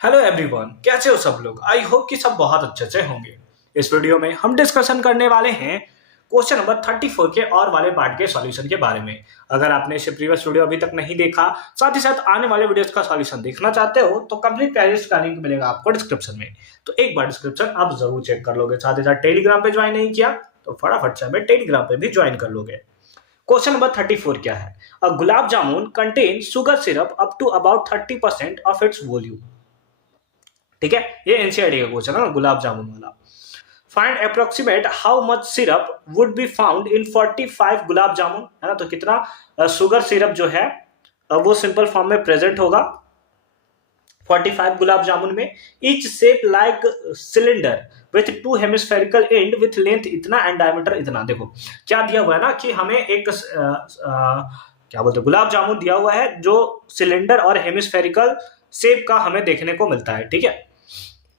Hello everyone, कैसे हो सब लोग। आई होप कि सब बहुत अच्छे से होंगे। इस वीडियो में हम डिस्कशन करने वाले हैं क्वेश्चन नंबर 34 के और वाले पार्ट के सॉल्यूशन के बारे में। अगर आपने इसे प्रीवियस वीडियो अभी तक नहीं देखा, साथ ही साथ आने वाले वीडियोस का सॉल्यूशन देखना चाहते हो, तो कंप्लीट प्लेलिस्ट का लिंक मिलेगा आपको डिस्क्रिप्शन में। तो एक बार डिस्क्रिप्शन आप जरूर चेक कर लोगे। साथ ही साथ टेलीग्राम पे ज्वाइन नहीं किया तो फटाफट से हमें टेलीग्राम पे भी ज्वाइन कर लोगे। क्वेश्चन नंबर 34 क्या है? A gulab jamun contain sugar syrup up to about 30% of its volume. ठीक है, ये एनसीईआरटी का क्वेश्चन है ना, गुलाब जामुन वाला। Find approximate how much syrup would be found in 45 gulab jamun, है ना। तो कितना शुगर सिरप जो है वो सिंपल फॉर्म में प्रेजेंट होगा 45 गुलाब जामुन में। Each shape like cylinder with to hemispherical and with length इतना एंड डायमीटर इतना। देखो क्या दिया हुआ है ना कि हमें एक क्या बोलते हैं, गुलाब जामुन दिया हुआ है जो सिलेंडर और हेमिस्फेरिकल शेप का हमें देखने को मिलता है। ठीक है,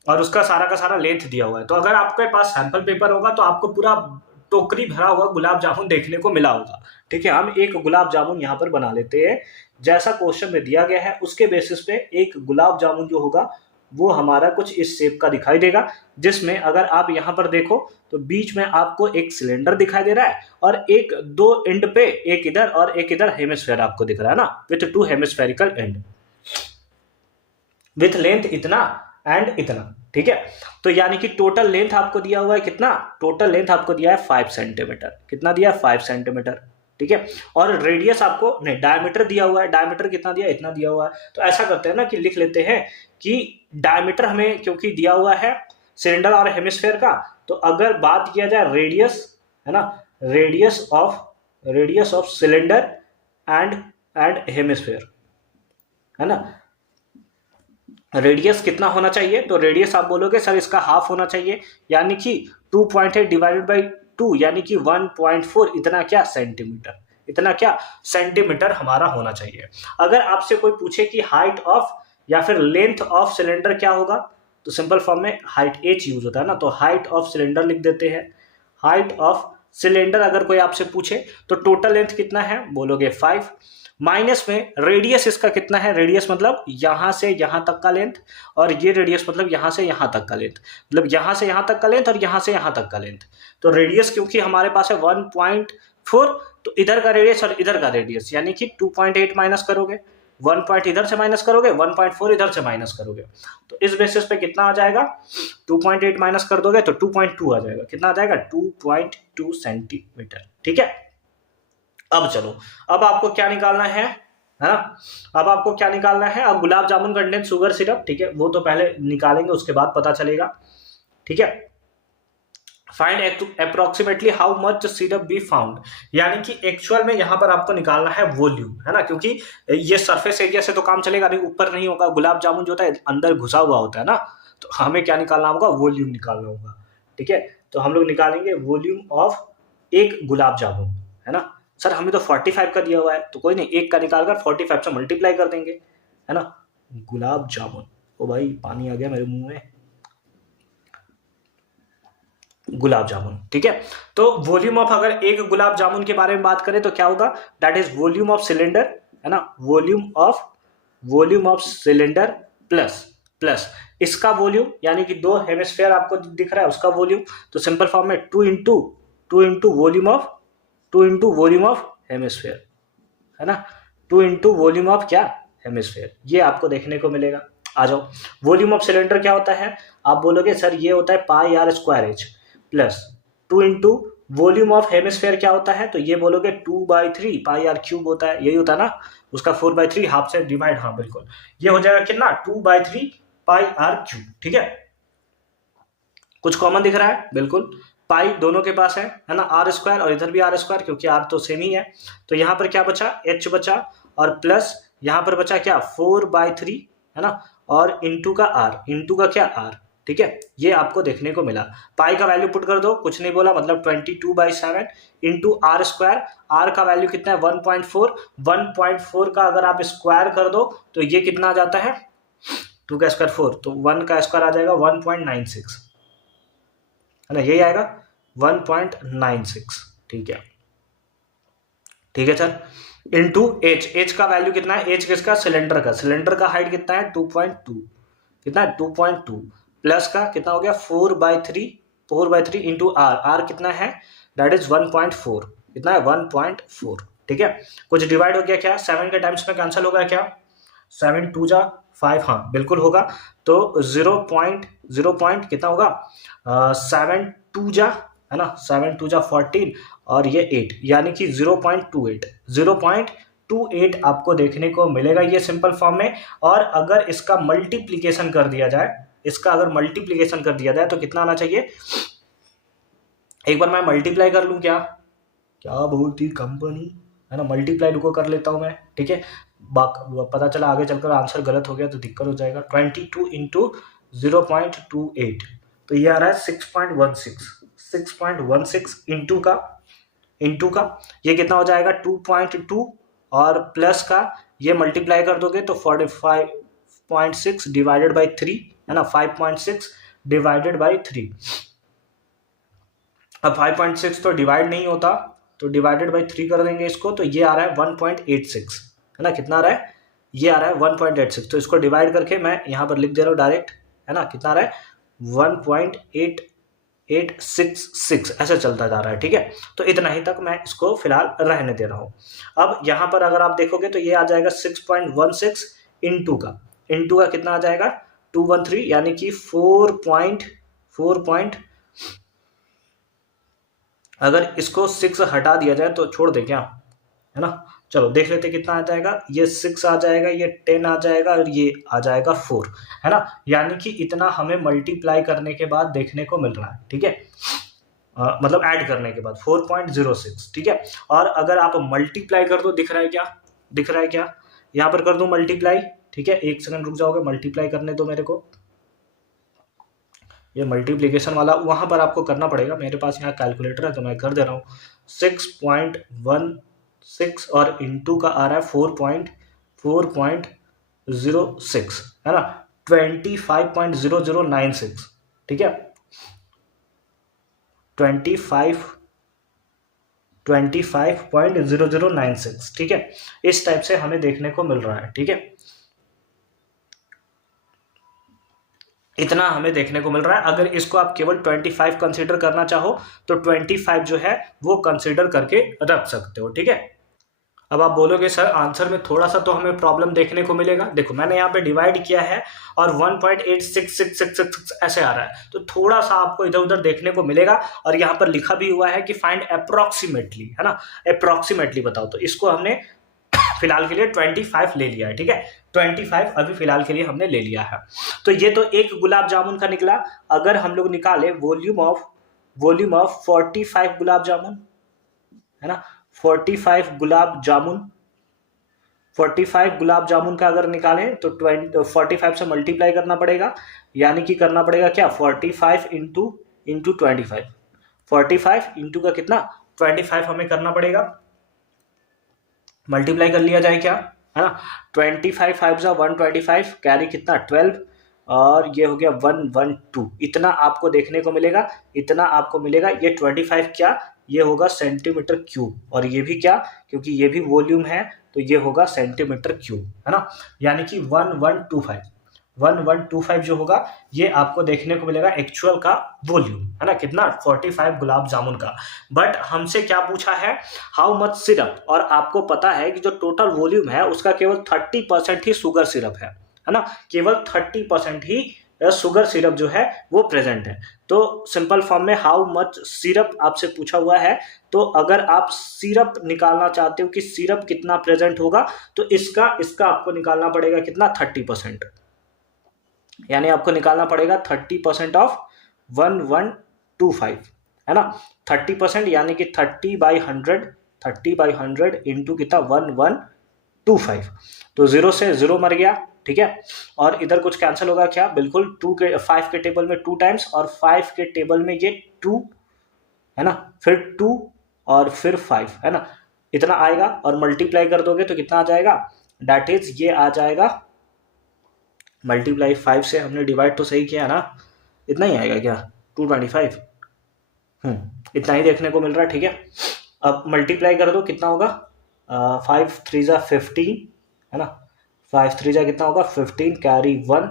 और उसका सारा का सारा लेंथ दिया हुआ है। तो अगर आपके पास सैंपल पेपर होगा तो आपको पूरा टोकरी भरा हुआ गुलाब जामुन देखने को मिला होगा। ठीक है, हम एक गुलाब जामुन यहाँ पर बना लेते हैं जैसा क्वेश्चन में दिया गया है। उसके बेसिस पे एक गुलाब जामुन जो होगा वो हमारा कुछ इस शेप का दिखाई देगा, जिसमें अगर आप यहाँ पर देखो तो बीच में आपको एक सिलेंडर दिखाई दे रहा है और एक दो एंड पे एक इधर और एक इधर हेमिस्फेयर आपको दिख रहा है ना, with to hemispherical and, with length इतना एंड इतना। ठीक है, तो यानी कि टोटल लेंथ आपको दिया हुआ है कितना? टोटल लेंथ आपको दिया है 5 सेंटीमीटर। कितना दिया है? 5 सेंटीमीटर। ठीक है, और रेडियस आपको नहीं, डायमीटर दिया हुआ है। डायमीटर कितना दिया? इतना दिया हुआ है। तो ऐसा करते हैं ना कि लिख लेते हैं कि डायमीटर हमें क्योंकि दिया हुआ है सिलेंडर और हेमिस्फेयर का, तो अगर बात किया जाए रेडियस, है ना, radius of cylinder and hemisphere, है ना, रेडियस कितना होना चाहिए? तो रेडियस आप बोलोगे सर इसका हाफ होना चाहिए, यानी कि 2.8 डिवाइडेड बाई 2 यानी कि 1.4 इतना क्या सेंटीमीटर, इतना क्या सेंटीमीटर हमारा होना चाहिए। अगर आपसे कोई पूछे कि हाइट ऑफ या फिर लेंथ ऑफ सिलेंडर क्या होगा, तो सिंपल फॉर्म में हाइट एच यूज होता है ना, तो हाइट ऑफ सिलेंडर लिख देते हैं। हाइट ऑफ सिलेंडर अगर कोई आपसे पूछे तो टोटल लेंथ कितना है, बोलोगे 5, माइनस में रेडियस इसका कितना है। रेडियस मतलब यहां से यहां तक का लेंथ, और ये रेडियस मतलब यहां से यहां तक का लेंथ, मतलब यहां से यहां तक का लेंथ और यहां से यहां तक का लेंथ। तो रेडियस क्योंकि हमारे पास है 1.4, तो इधर का रेडियस और इधर का रेडियस यानी कि 2.8 माइनस करोगे, 1 पॉइंट इधर से माइनस करोगे, 1.4 इधर से माइनस करोगे, तो इस बेसिस पे कितना आ जाएगा? 2.8 माइनस कर दोगे तो 2.2 आ जाएगा। कितना आ जाएगा? 2.2 सेंटीमीटर। ठीक है, अब चलो, अब आपको क्या निकालना है ना, अब आपको क्या निकालना है? अब गुलाब जामुन कंटेन शुगर सिरप। ठीक है, वो तो पहले निकालेंगे उसके बाद पता चलेगा। ठीक है, find approximately how much syrup be found, यानी कि एक्चुअल में यहां पर आपको निकालना है वॉल्यूम, है ना, क्योंकि ये सरफेस एरिया से तो काम चलेगा नहीं, ऊपर नहीं होगा। गुलाब जामुन जो होता है अंदर घुसा हुआ होता है ना, तो हमें क्या निकालना होगा? वॉल्यूम निकालना होगा। ठीक है, तो हम लोग निकालेंगे वॉल्यूम ऑफ एक गुलाब जामुन, है ना। सर हमें तो 45 का दिया हुआ है, तो कोई नहीं, एक का निकालकर 45 से मल्टीप्लाई कर देंगे, है ना। गुलाब जामुन, ओ भाई पानी आ गया मेरे मुंह में। गुलाब जामुन, ठीक है, तो वॉल्यूम ऑफ, अगर एक गुलाब जामुन के बारे में बात करें तो क्या होगा? That is volume of cylinder, है ना, volume of cylinder plus plus इसका वॉल्यूम, यानी कि दो हेमिस्फेयर आपको दिख रहा है उसका वॉल्यूम, तो सिंपल फॉर्म में 2 इंटू वॉल्यूम ऑफ हेमिस्फेयर, है ना, 2 इंटू वॉल्यूम ऑफ क्या? हेमिस्फेयर। ये आपको देखने को मिलेगा। आ जाओ, वॉल्यूम ऑफ सिलेंडर क्या होता है? आप बोलोगे सर ये होता है pi r square h, plus 2 into volume of hemisphere क्या होता है? तो ये बोलोगे 2/3 पाई आर क्यूब होता है, यही होता है ना, उसका 4/3 हाफ से डिवाइड, हाँ बिल्कुल, ये हो जाएगा कितना? 2/3 पाई आर क्यूब। ठीक है, कुछ कॉमन दिख रहा है? बिल्कुल, पाई दोनों के पास है ना, आर स्क्वायर और इधर भी आर स्क्वायर, क्योंकि आर तो सेम ही है। तो यहाँ पर क्या बचा? एच बचा, और प्लस यहाँ पर बचा क्या? 4/3, है ना, और इंटू का आर, इंटू का क्या? आर। ठीक है, ये आपको देखने को मिला। पाई का वैल्यू पुट कर दो, कुछ नहीं बोला, मतलब 22/7 इंटू आर स्क्वायर। आर का वैल्यू कितना है? 1.4। 1.4 का अगर आप स्क्वायर कर दो तो ये कितना आ जाता है? 2 का स्क्वायर 4, तो 1 का स्क्वायर आ जाएगा 1.96, है ना, यही आएगा 1.96। ठीक है, ठीक है सर, इनटू एच, एच का वैल्यू कितना है? एच किसका? सिलेंडर का। सिलेंडर का हाइट कितना है? 2.2, कितना है 2.2 प्लस का कितना हो गया 4/3 इंटू आर कितना है दैट इज 1.4 कितना है 1.4 ठीक है। कुछ डिवाइड हो गया क्या 7 के टाइम्स में कैंसिल होगा क्या 7 2 जा 5 हाँ बिल्कुल होगा तो 0 पॉइंट कितना होगा 7 2 जा है ना 7 2 जा 14 और ये 8 यानी कि 0.28 आपको देखने को मिलेगा ये सिंपल फॉर्म में। और अगर इसका मल्टीप्लीकेशन कर दिया जाए तो कितना आना चाहिए एक बार मैं मल्टीप्लाई कर लूं क्या बोलती कंपनी है ना मल्टीप्लाई रुको कर लेता हूं मैं ठीक है। पता चला आगे चलकर आंसर गलत हो गया तो दिक्कत हो जाएगा 22 इंटू 0.28 तो ये आ रहा है 6.16 इंटू का ये कितना हो जाएगा 2.2 और प्लस का ये मल्टीप्लाई कर दोगे तो 45.6 डिवाइडेड बाई 3 है ना 5.6 डिवाइडेड बाई 3। अब 5.6 तो डिवाइड नहीं होता तो डिवाइडेड बाई 3 कर देंगे इसको तो ये आ रहा है 1.86 है ना कितना आ रहा है ये आ रहा है 1.86 तो इसको डिवाइड करके मैं यहाँ पर लिख दे रहा हूँ डायरेक्ट है ना कितना आ रहा है 1.8866 ऐसा चलता जा रहा है ठीक है। तो इतना ही तक मैं इसको फिलहाल रहने दे रहा हूँ। अब यहाँ पर अगर आप देखोगे तो ये आ जाएगा 6.16 इंटू का कितना आ जाएगा 213 यानी कि 4. अगर इसको 6 हटा दिया जाए तो छोड़ दे क्या है ना चलो देख लेते कितना आ जाएगा ये 6 आ जाएगा ये 10 आ जाएगा और ये आ जाएगा 4 है ना यानी कि इतना हमें मल्टीप्लाई करने के बाद देखने को मिल रहा है ठीक है मतलब ऐड करने के बाद 4.06 ठीक है। और अगर आप मल्टीप्लाई कर दो दिख रहा है क्या यहाँ पर कर दूं मल्टीप्लाई ठीक है 1 सेकंड रुक जाओगे मल्टीप्लाई करने दो मेरे को ये मल्टीप्लिकेशन वाला वहां पर आपको करना पड़ेगा मेरे पास यहाँ कैलकुलेटर है तो मैं कर दे रहा हूँ 6.16 और इंटू का आ रहा है 4.06 है ना 25.0096 ठीक है 25.0096 ठीक है इस टाइप से हमें देखने को मिल रहा है ठीक है इतना हमें देखने को मिल रहा है। अगर इसको आप केवल 25 कंसीडर करना चाहो तो 25 जो है वो कंसीडर करके रख सकते हो ठीक है। अब आप बोलोगे सर आंसर में थोड़ा सा तो हमें प्रॉब्लम देखने को मिलेगा देखो मैंने यहाँ पे डिवाइड किया है और 1.86666 ऐसे आ रहा है तो थोड़ा सा आपको इधर उधर देखने को मिलेगा और यहाँ पर लिखा भी हुआ है कि फाइंड अप्रोक्सीमेटली है ना अप्रोक्सीमेटली बताओ तो इसको हमने फिलहाल के लिए 25 ले लिया है ठीक है 25 अभी फिलहाल के लिए हमने ले लिया है। तो ये तो एक गुलाब जामुन का निकला। अगर हम लोग निकाले वॉल्यूम ऑफ 45 गुलाब जामुन है ना 45 गुलाब जामुन का अगर निकालें तो 45 से मल्टीप्लाई करना पड़ेगा यानी कि करना पड़ेगा क्या 45 इंटू 25 45 इंटू का कितना 25 हमें करना पड़ेगा मल्टीप्लाई कर लिया जाए क्या है ना 25 5 जा 125 कैरी कितना 12 और ये हो गया 112 इतना आपको देखने को मिलेगा ये 25 क्या ये होगा सेंटीमीटर क्यूब और ये भी क्या क्योंकि ये भी वॉल्यूम है तो ये होगा सेंटीमीटर क्यूब है ना यानी कि 1125 जो होगा ये आपको देखने को मिलेगा एक्चुअल का वॉल्यूम है ना कितना 45 गुलाब जामुन का। बट हमसे क्या पूछा है हाउ मच सिरप और आपको पता है कि जो टोटल वॉल्यूम है उसका केवल 30% ही शुगर सिरप है ना केवल 30% ही शुगर सिरप जो है वो प्रेजेंट है। तो सिंपल फॉर्म में हाउ मच सिरप आपसे पूछा हुआ है तो अगर आप सिरप निकालना चाहते हो कि सिरप कितना प्रेजेंट होगा तो इसका आपको निकालना पड़ेगा कितना 30% यानी आपको निकालना पड़ेगा 30% ऑफ 1125 है ना 30% यानी कि 30/100 इंटू कितना 1125 तो 0 से 0 मर गया ठीक है। और इधर कुछ कैंसिल होगा क्या बिल्कुल 5 के टेबल में 2 टाइम्स और 5 के टेबल में ये 2 है ना फिर 2 और फिर 5 है ना इतना आएगा और मल्टीप्लाई कर दोगे तो कितना आ जाएगा दैट इज ये आ जाएगा मल्टीप्लाई 5 से हमने डिवाइड तो सही किया ना इतना ही आएगा क्या 225 इतना ही देखने को मिल रहा है ठीक है। अब मल्टीप्लाई कर दो कितना होगा 5 3 जा 15 है ना 5 3 जा कितना होगा 15 कैरी 1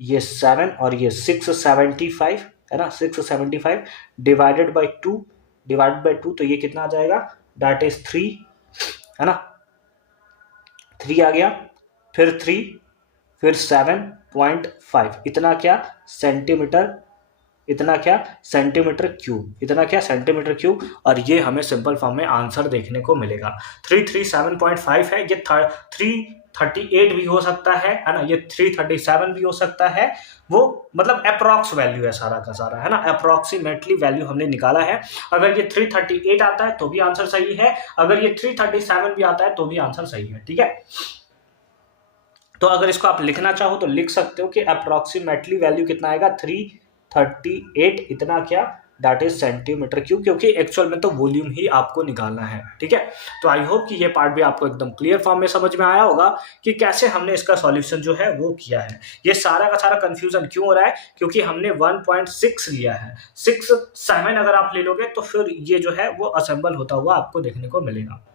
ये 7 और ये 675 है ना, 675 डिवाइडेड बाई 2 तो ये कितना आ जाएगा, दैट इज 3 है ना, 3 आ गया, फिर 3, फिर 7.5, इतना क्या सेंटीमीटर, इतना क्या सेंटीमीटर क्यूब, और ये हमें सिंपल फॉर्म में आंसर देखने को मिलेगा। 337.5 है, ये 338 भी हो सकता है ना, ये 337 भी हो सकता है, वो मतलब अप्रॉक्स वैल्यू है सारा का सारा, है ना, अप्रॉक्सीमेटली वैल्यू हमने निकाला है। अगर ये 338 आता है तो भी आंसर सही है, अगर ये 337 भी आता है तो भी आंसर सही है, ठीक है। तो अगर इसको आप लिखना चाहो तो लिख सकते हो कि अप्रॉक्सीमेटली वैल्यू कितना आएगा, 338, इतना क्या, दैट इज सेंटीमीटर क्यूब, क्योंकि एक्चुअल में तो वॉल्यूम ही आपको निकालना है, ठीक है। तो आई होप कि ये पार्ट भी आपको एकदम क्लियर फॉर्म में समझ में आया होगा कि कैसे हमने इसका सॉल्यूशन जो है वो किया है। ये सारा का सारा कंफ्यूजन क्यों हो रहा है, क्योंकि हमने 1.6 लिया है, 6, 7 अगर आप ले लोगे तो फिर ये जो है वो असेंबल होता हुआ आपको देखने को मिलेगा।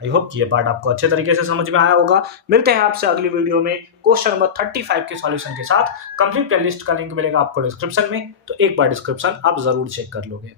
आई होप कि ये पार्ट आपको अच्छे तरीके से समझ में आया होगा। मिलते हैं आपसे अगली वीडियो में क्वेश्चन नंबर 35 के सॉल्यूशन के साथ। कंप्लीट प्लेलिस्ट का लिंक मिलेगा आपको डिस्क्रिप्शन में, तो एक बार डिस्क्रिप्शन आप जरूर चेक कर लोगे।